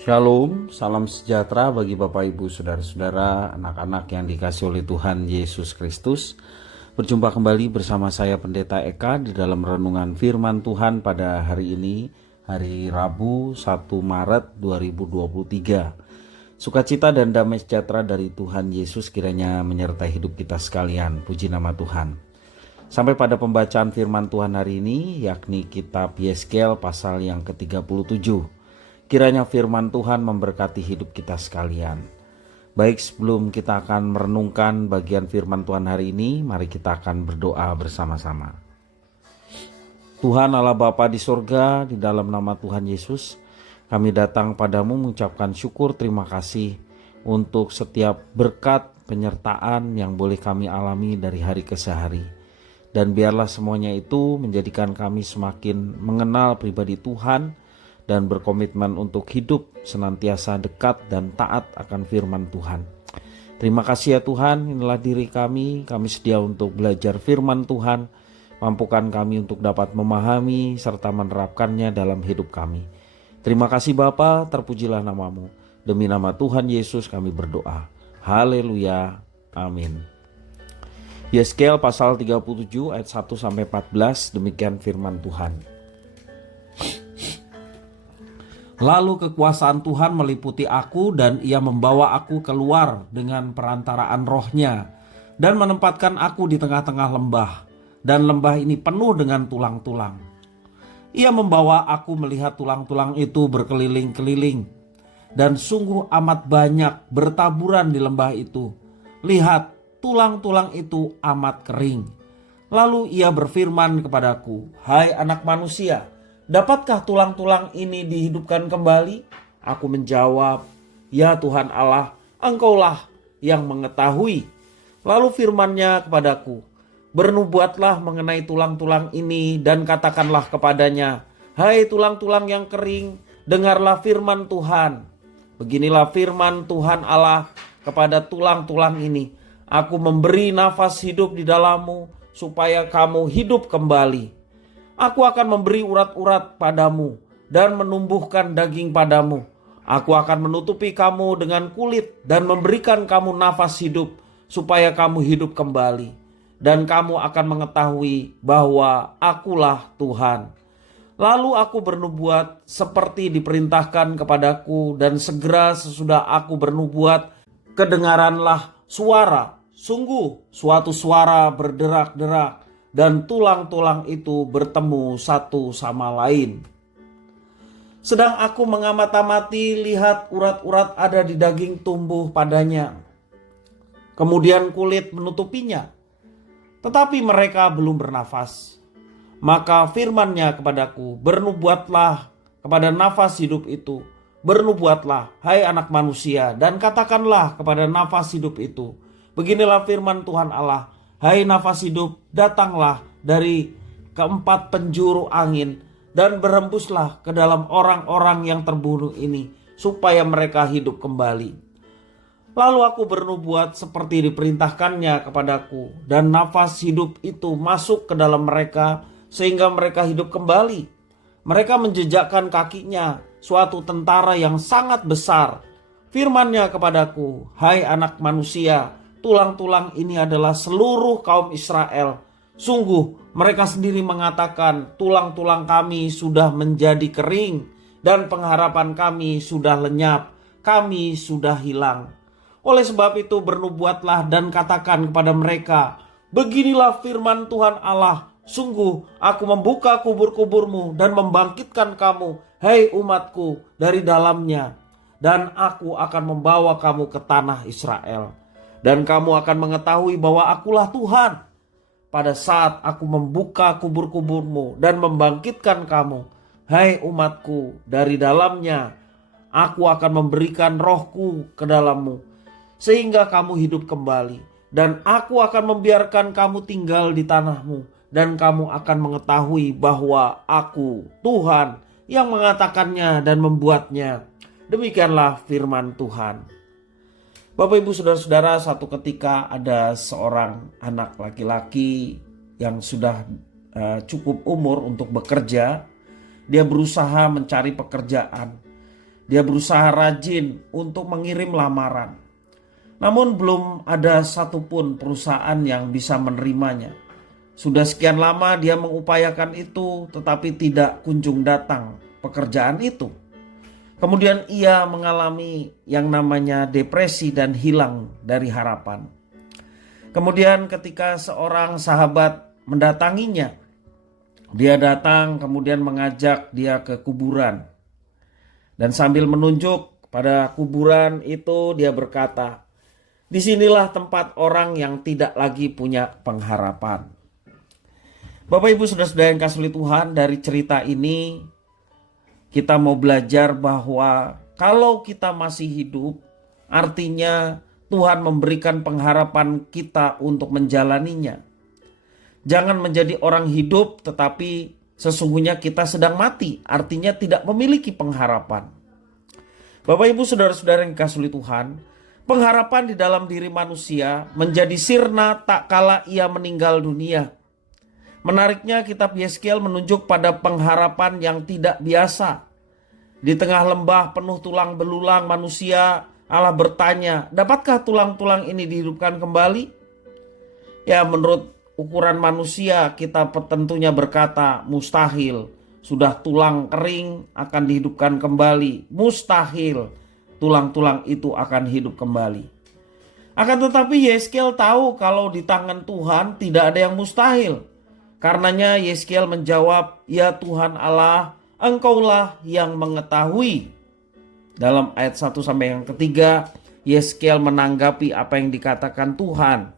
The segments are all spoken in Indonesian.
Shalom, salam sejahtera bagi Bapak Ibu Saudara-saudara, anak-anak yang dikasihi oleh Tuhan Yesus Kristus. Berjumpa kembali bersama saya Pendeta Eka di dalam renungan firman Tuhan pada hari ini, hari Rabu 1 Maret 2023. Sukacita dan damai sejahtera dari Tuhan Yesus kiranya menyertai hidup kita sekalian. Puji nama Tuhan. Sampai pada pembacaan firman Tuhan hari ini, yakni kitab Yeskel pasal yang ke-37. Kiranya firman Tuhan memberkati hidup kita sekalian. Baik, sebelum kita akan merenungkan bagian firman Tuhan hari ini, mari kita akan berdoa bersama-sama. Tuhan Allah Bapa di sorga, di dalam nama Tuhan Yesus, kami datang padamu mengucapkan syukur terima kasih untuk setiap berkat penyertaan yang boleh kami alami dari hari ke hari. Dan biarlah semuanya itu menjadikan kami semakin mengenal pribadi Tuhan dan berkomitmen untuk hidup senantiasa dekat dan taat akan firman Tuhan. Terima kasih ya Tuhan, inilah diri kami sedia untuk belajar firman Tuhan. Mampukan kami untuk dapat memahami serta menerapkannya dalam hidup kami. Terima kasih Bapa, terpujilah namamu. Demi nama Tuhan Yesus kami berdoa. Haleluya, amin. Yeskel pasal 37 ayat 1-14, demikian firman Tuhan. Lalu kekuasaan Tuhan meliputi aku dan ia membawa aku keluar dengan perantaraan rohnya dan menempatkan aku di tengah-tengah lembah, dan lembah ini penuh dengan tulang-tulang. Ia membawa aku melihat tulang-tulang itu berkeliling-keliling, dan sungguh amat banyak bertaburan di lembah itu. Lihat, tulang-tulang itu amat kering. Lalu ia berfirman kepadaku, "Hai anak manusia, dapatkah tulang-tulang ini dihidupkan kembali?" Aku menjawab, "Ya Tuhan Allah, Engkaulah yang mengetahui." Lalu firman-Nya kepadaku, "Bernubuatlah mengenai tulang-tulang ini dan katakanlah kepadanya, hai tulang-tulang yang kering, dengarlah firman Tuhan. Beginilah firman Tuhan Allah kepada tulang-tulang ini, Aku memberi nafas hidup di dalammu supaya kamu hidup kembali. Aku akan memberi urat-urat padamu dan menumbuhkan daging padamu. Aku akan menutupi kamu dengan kulit dan memberikan kamu nafas hidup supaya kamu hidup kembali. Dan kamu akan mengetahui bahwa akulah Tuhan." Lalu aku bernubuat seperti diperintahkan kepadaku, dan segera sesudah aku bernubuat, kedengaranlah suara, sungguh suatu suara berderak-derak, dan tulang-tulang itu bertemu satu sama lain. Sedang aku mengamati, lihat urat-urat ada di daging tumbuh padanya. Kemudian kulit menutupinya, tetapi mereka belum bernafas. Maka firman-Nya kepadaku, "Bernubuatlah kepada nafas hidup itu. Bernubuatlah, hai anak manusia, dan katakanlah kepada nafas hidup itu, beginilah firman Tuhan Allah, hai nafas hidup, datanglah dari keempat penjuru angin dan berhembuslah ke dalam orang-orang yang terbunuh ini, supaya mereka hidup kembali." Lalu aku bernubuat seperti diperintahkannya kepadaku, dan nafas hidup itu masuk ke dalam mereka sehingga mereka hidup kembali. Mereka menjejakkan kakinya suatu tentara yang sangat besar. Firman-Nya kepadaku, "Hai anak manusia, tulang-tulang ini adalah seluruh kaum Israel. Sungguh mereka sendiri mengatakan, tulang-tulang kami sudah menjadi kering dan pengharapan kami sudah lenyap, kami sudah hilang. Oleh sebab itu bernubuatlah dan katakan kepada mereka, beginilah firman Tuhan Allah, sungguh aku membuka kubur-kuburmu dan membangkitkan kamu, hai umatku, dari dalamnya. Dan aku akan membawa kamu ke tanah Israel. Dan kamu akan mengetahui bahwa akulah Tuhan. Pada saat aku membuka kubur-kuburmu dan membangkitkan kamu, hai umatku, dari dalamnya, aku akan memberikan rohku ke dalammu, sehingga kamu hidup kembali. Dan aku akan membiarkan kamu tinggal di tanahmu, dan kamu akan mengetahui bahwa aku Tuhan yang mengatakannya dan membuatnya. Demikianlah firman Tuhan. Bapak ibu saudara-saudara, satu ketika ada seorang anak laki-laki yang sudah cukup umur untuk bekerja. Dia berusaha mencari pekerjaan. Dia berusaha rajin untuk mengirim lamaran. Namun belum ada satupun perusahaan yang bisa menerimanya. Sudah sekian lama dia mengupayakan itu, tetapi tidak kunjung datang pekerjaan itu. Kemudian ia mengalami yang namanya depresi dan hilang dari harapan. Kemudian ketika seorang sahabat mendatanginya, dia datang kemudian mengajak dia ke kuburan. Dan sambil menunjuk pada kuburan itu dia berkata, "Disinilah tempat orang yang tidak lagi punya pengharapan." Bapak Ibu saudara-saudara yang kasih oleh Tuhan, dari cerita ini kita mau belajar bahwa kalau kita masih hidup, artinya Tuhan memberikan pengharapan kita untuk menjalaninya. Jangan menjadi orang hidup tetapi sesungguhnya kita sedang mati, artinya tidak memiliki pengharapan. Bapak Ibu saudara-saudara yang kasih oleh Tuhan, pengharapan di dalam diri manusia menjadi sirna tak kala ia meninggal dunia. Menariknya kitab Yeskiel menunjuk pada pengharapan yang tidak biasa. Di tengah lembah penuh tulang belulang manusia, Allah bertanya, dapatkah tulang-tulang ini dihidupkan kembali? Ya, menurut ukuran manusia kita tentunya berkata mustahil. Sudah tulang kering akan dihidupkan kembali. Mustahil tulang-tulang itu akan hidup kembali. Akan tetapi Yeskiel tahu kalau di tangan Tuhan tidak ada yang mustahil. Karenanya Yeskiel menjawab, "Ya Tuhan Allah, Engkaulah yang mengetahui." Dalam ayat 1 sampai yang ketiga, Yeskiel menanggapi apa yang dikatakan Tuhan.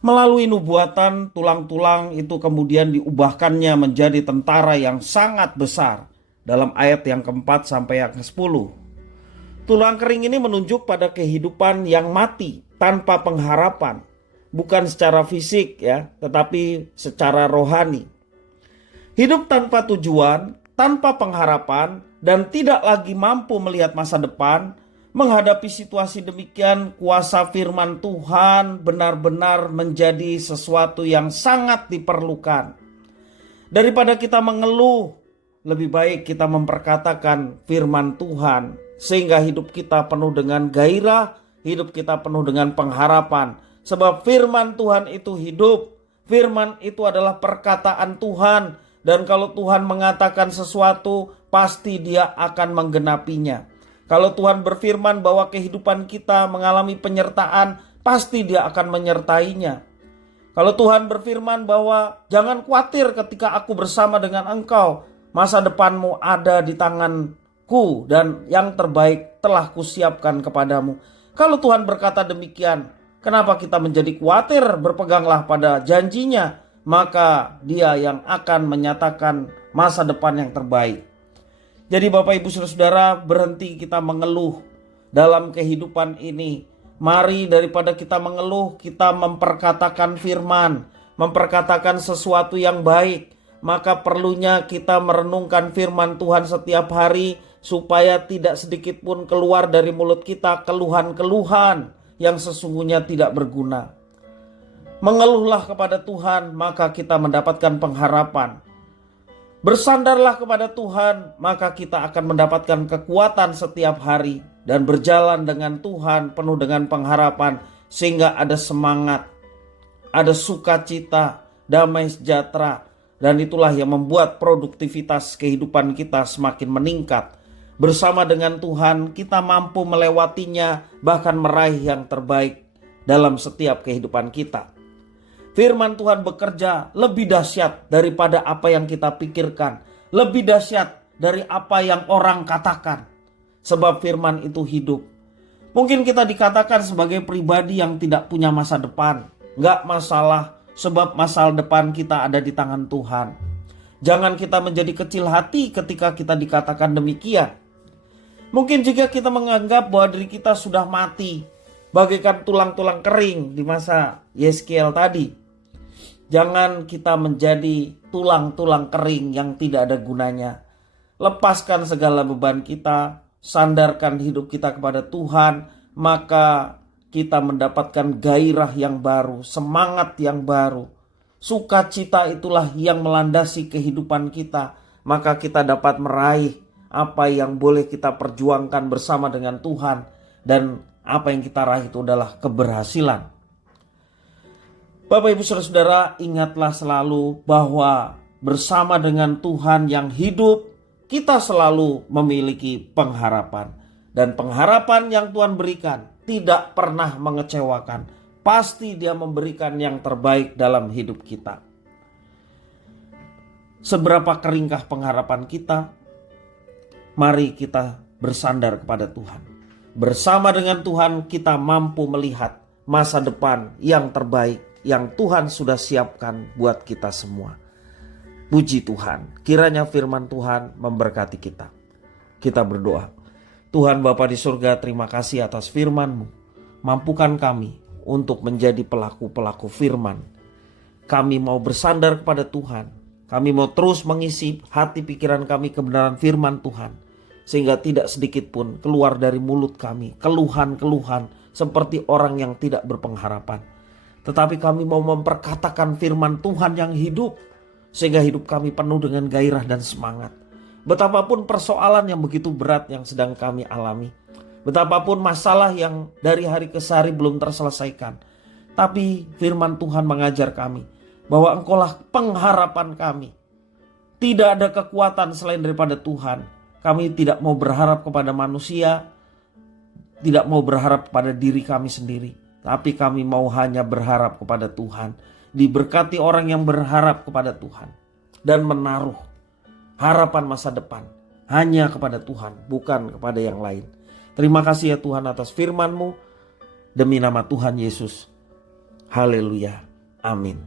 Melalui nubuatan, tulang-tulang itu kemudian diubahkannya menjadi tentara yang sangat besar. Dalam ayat yang keempat sampai yang ke-10. Tulang kering ini menunjuk pada kehidupan yang mati tanpa pengharapan. Bukan secara fisik ya, tetapi secara rohani. Hidup tanpa tujuan, tanpa pengharapan, dan tidak lagi mampu melihat masa depan. Menghadapi situasi demikian, kuasa firman Tuhan benar-benar menjadi sesuatu yang sangat diperlukan. Daripada kita mengeluh, lebih baik kita memperkatakan firman Tuhan, sehingga hidup kita penuh dengan gairah, hidup kita penuh dengan pengharapan. Sebab firman Tuhan itu hidup, firman itu adalah perkataan Tuhan. Dan kalau Tuhan mengatakan sesuatu, pasti dia akan menggenapinya. Kalau Tuhan berfirman bahwa kehidupan kita mengalami penyertaan, pasti dia akan menyertainya. Kalau Tuhan berfirman bahwa jangan khawatir ketika aku bersama dengan engkau, masa depanmu ada di tanganku dan yang terbaik telah kusiapkan kepadamu. Kalau Tuhan berkata demikian, kenapa kita menjadi khawatir? Berpeganglah pada janjinya, maka dia yang akan menyatakan masa depan yang terbaik. Jadi Bapak Ibu Saudara, berhenti kita mengeluh dalam kehidupan ini. Mari daripada kita mengeluh, kita memperkatakan firman, memperkatakan sesuatu yang baik. Maka perlunya kita merenungkan firman Tuhan setiap hari, supaya tidak sedikit pun keluar dari mulut kita keluhan-keluhan yang sesungguhnya tidak berguna. Mengeluhlah kepada Tuhan, maka kita mendapatkan pengharapan. Bersandarlah kepada Tuhan, maka kita akan mendapatkan kekuatan setiap hari. Dan berjalan dengan Tuhan penuh dengan pengharapan, sehingga ada semangat, ada sukacita, damai sejahtera. Dan itulah yang membuat produktivitas kehidupan kita semakin meningkat. Bersama dengan Tuhan kita mampu melewatinya, bahkan meraih yang terbaik dalam setiap kehidupan kita. Firman Tuhan bekerja lebih dahsyat daripada apa yang kita pikirkan. Lebih dahsyat dari apa yang orang katakan. Sebab firman itu hidup. Mungkin kita dikatakan sebagai pribadi yang tidak punya masa depan. Gak masalah, sebab masa depan kita ada di tangan Tuhan. Jangan kita menjadi kecil hati ketika kita dikatakan demikian. Mungkin juga kita menganggap bahwa diri kita sudah mati, bagaikan tulang-tulang kering di masa Yeskiel tadi. Jangan kita menjadi tulang-tulang kering yang tidak ada gunanya. Lepaskan segala beban kita, sandarkan hidup kita kepada Tuhan, maka kita mendapatkan gairah yang baru, semangat yang baru. Sukacita itulah yang melandasi kehidupan kita, maka kita dapat meraih apa yang boleh kita perjuangkan bersama dengan Tuhan, dan apa yang kita raih itu adalah keberhasilan. Bapak Ibu Saudara-saudara, ingatlah selalu bahwa bersama dengan Tuhan yang hidup, kita selalu memiliki pengharapan. Dan pengharapan yang Tuhan berikan tidak pernah mengecewakan. Pasti Dia memberikan yang terbaik dalam hidup kita. Seberapa keringkah pengharapan kita, mari kita bersandar kepada Tuhan. Bersama dengan Tuhan kita mampu melihat masa depan yang terbaik yang Tuhan sudah siapkan buat kita semua. Puji Tuhan, kiranya firman Tuhan memberkati kita. Kita berdoa. Tuhan Bapa di surga, terima kasih atas firman-Mu. Mampukan kami untuk menjadi pelaku-pelaku firman. Kami mau bersandar kepada Tuhan. Kami mau terus mengisi hati pikiran kami kebenaran firman Tuhan. Sehingga tidak sedikit pun keluar dari mulut kami keluhan-keluhan seperti orang yang tidak berpengharapan. Tetapi kami mau memperkatakan firman Tuhan yang hidup. Sehingga hidup kami penuh dengan gairah dan semangat. Betapapun persoalan yang begitu berat yang sedang kami alami. Betapapun masalah yang dari hari ke hari belum terselesaikan. Tapi firman Tuhan mengajar kami bahwa Engkaulah pengharapan kami. Tidak ada kekuatan selain daripada Tuhan. Kami tidak mau berharap kepada manusia, tidak mau berharap kepada diri kami sendiri, tapi kami mau hanya berharap kepada Tuhan. Diberkati orang yang berharap kepada Tuhan dan menaruh harapan masa depan hanya kepada Tuhan, bukan kepada yang lain. Terima kasih ya Tuhan atas firman-Mu. Demi nama Tuhan Yesus. Haleluya. Amin.